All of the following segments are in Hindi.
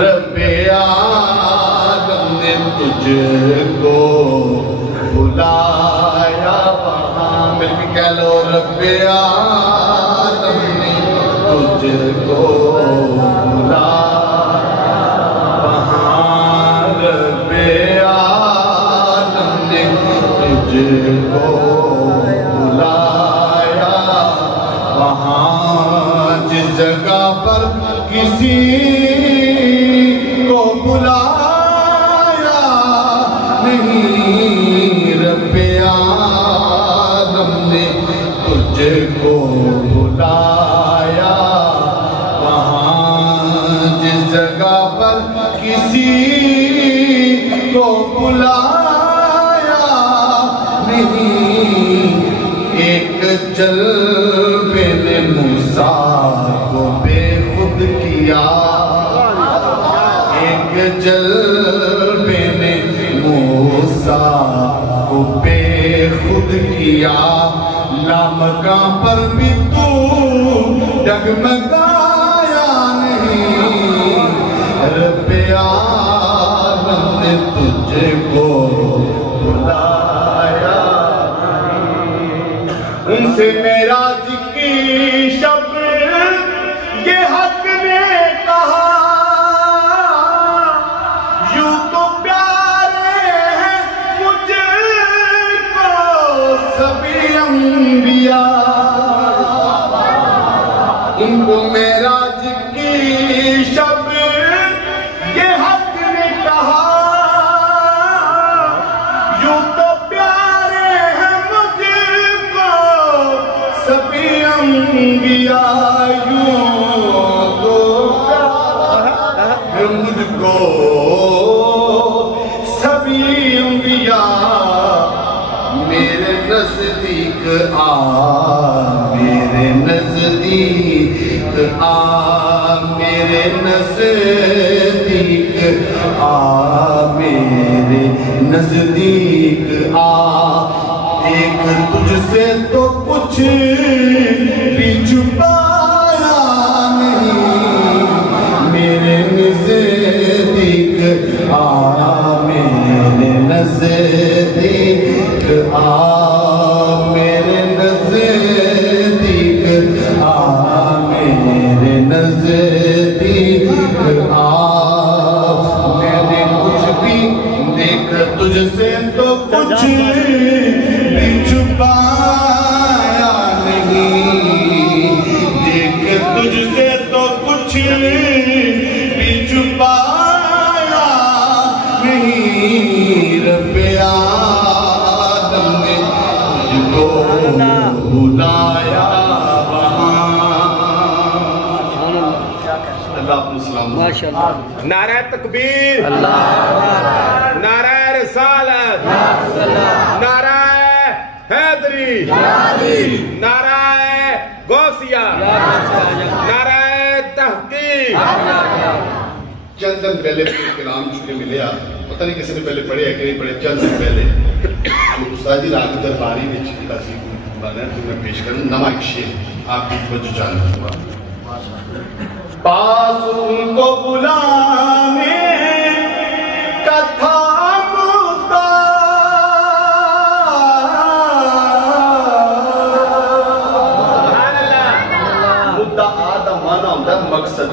रब्बे आदम ने तुझको बुलाया वहाँ, मिलके कह लो रब्बे आदम ने तुझको बुलाया वहाँ, रब्बे आदम ने तुझको बुलाया वहाँ, जिस जगह पर किसी को बुलाया नहीं, रब्बे आदम ने तुझको बुलाया वहाँ, जिस जगह पर किसी को बुलाया नहीं। एक जल्बे ने मूसा को बेखुद किया, एक जल्बे ने मूसा को बेखुद किया, लामका पर भी तू डगमगाया नहीं, रब्बे आदम ने तुझको बुलाया। उनसे मेराज की शब ये हक ने कहा, यूं तो प्यारे हैं मुझको सभी अंबिया। उनको मेराज की शब ये हक ने कहा, यूं तो प्यारे हैं मुझको सभी अंबिया, यूं तो प्यारे मुझको सभी अंबिया। मेरे नजदीक आ, मेरे नजदीक आ, मेरे नजदीक आ, मेरे नजदीक आ। एक तुझसे तो कुछ भी छुपाया नहीं, मेरे नजदीक आ, मेरे नजदीक आ, मेरे नजदीक आ, मेरे नजदीक आ। मैंने कुछ भी देख तुझसे तो कुछ भी छुपाया नहीं, देख तुझसे तो कुछ भी छुपाया नहीं, रब्बे आदम ने तुझको बुलाया वहाँ। माशाअल्लाह। नारा तकबीर, नारा रिसालत, नारा हैदरी, नारा गौसिया, नारा तहकीक। चंद दिन पहले कलाम चुके मिले, पता नहीं किसी ने पहले पढ़े है कि नहीं पढ़े। चंद दिन पहले उस्ताद जी राग दरबारी में मैं पेश करूँ नवा एक शेर, आपकी तवज्जो चाहूँगा। पास उनको बुलाने का था मुद्दा, मुद्दा आदा माना होता है मकसद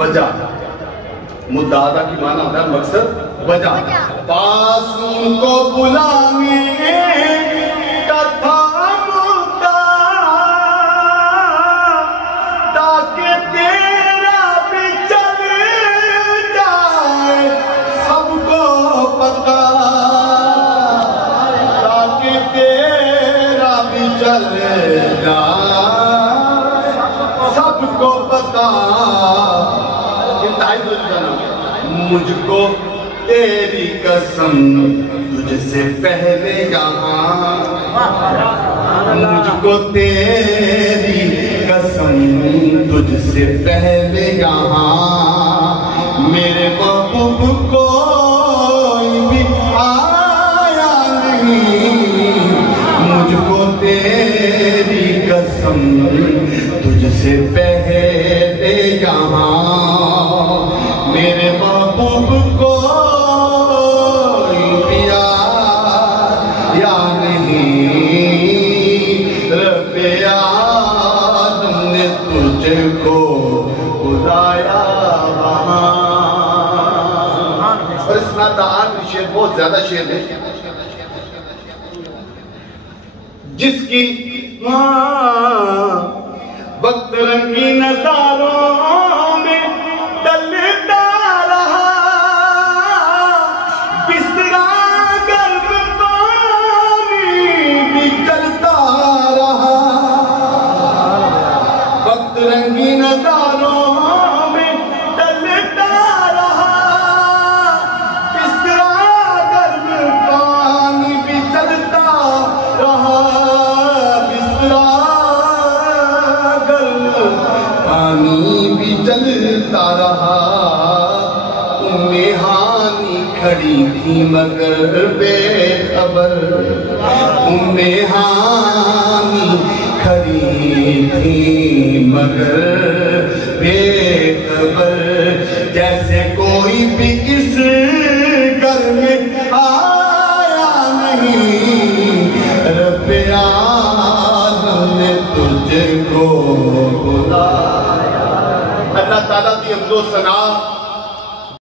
वजह, मुद्दा आदा की माना होता है मकसद वजह। पास उनको बुलाने का था मुद्दा, ताकि तेरा भी चल जाए सबको पता, ताकि तेरा भी चल जाए सबको पता। मुझको तेरी कसम तुझसे पहले यहाँ, मुझको तेरी कसम तुझसे पहले यहाँ, मेरे महबूब कोई भी आया नहीं। मुझको तेरी कसम तुझसे पहले यहाँ, मेरे महबूब को पिया या नहीं, रब्बे आदम ने तुझको बुलाया वहाँ। और इस नाता आखिरी शेर बहुत ज्यादा शेर है, जिसकी वक्त रंगी नजारों में डलता रहा, बिस्तरा गर्म पानी भी चलता रहा। वक्त रंगी नजारों में डलता रहा, बिस्तरा गर्म पानी भी चलता रहा। पानी भी चलता रहा। उम्मे हानी खड़ी थी मगर बेखबर, उम्मे हानी खड़ी थी मगर बेखबर। जैसे कोई भी इस घर में आया नहीं, रब्बे आदम ने तुझको बुलाया। अल्लाह ताला की अब्दो सना